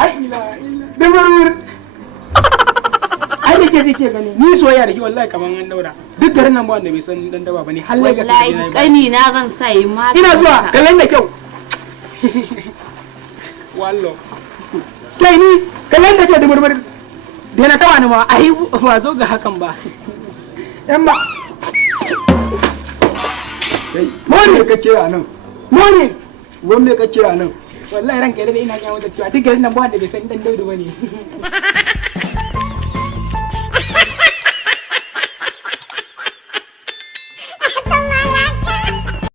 haila dumur ai da ke gani ni soyayya da ki wallahi kaman an daura duk garin nan ba wanda bai san dan daba bane har Lagos wallahi kani na zan sa yi ma ina zuwa kallon da kyau wallo kai ni kallon da kyau dumur da na taba ni ma ai ba zo ga hakan ba yan ba Mone kake a nan? Mone! Wan me kake a nan? Wallahi ranka da ina ga wata cewa duk garin nan ba wanda bai san dan Daudu bane.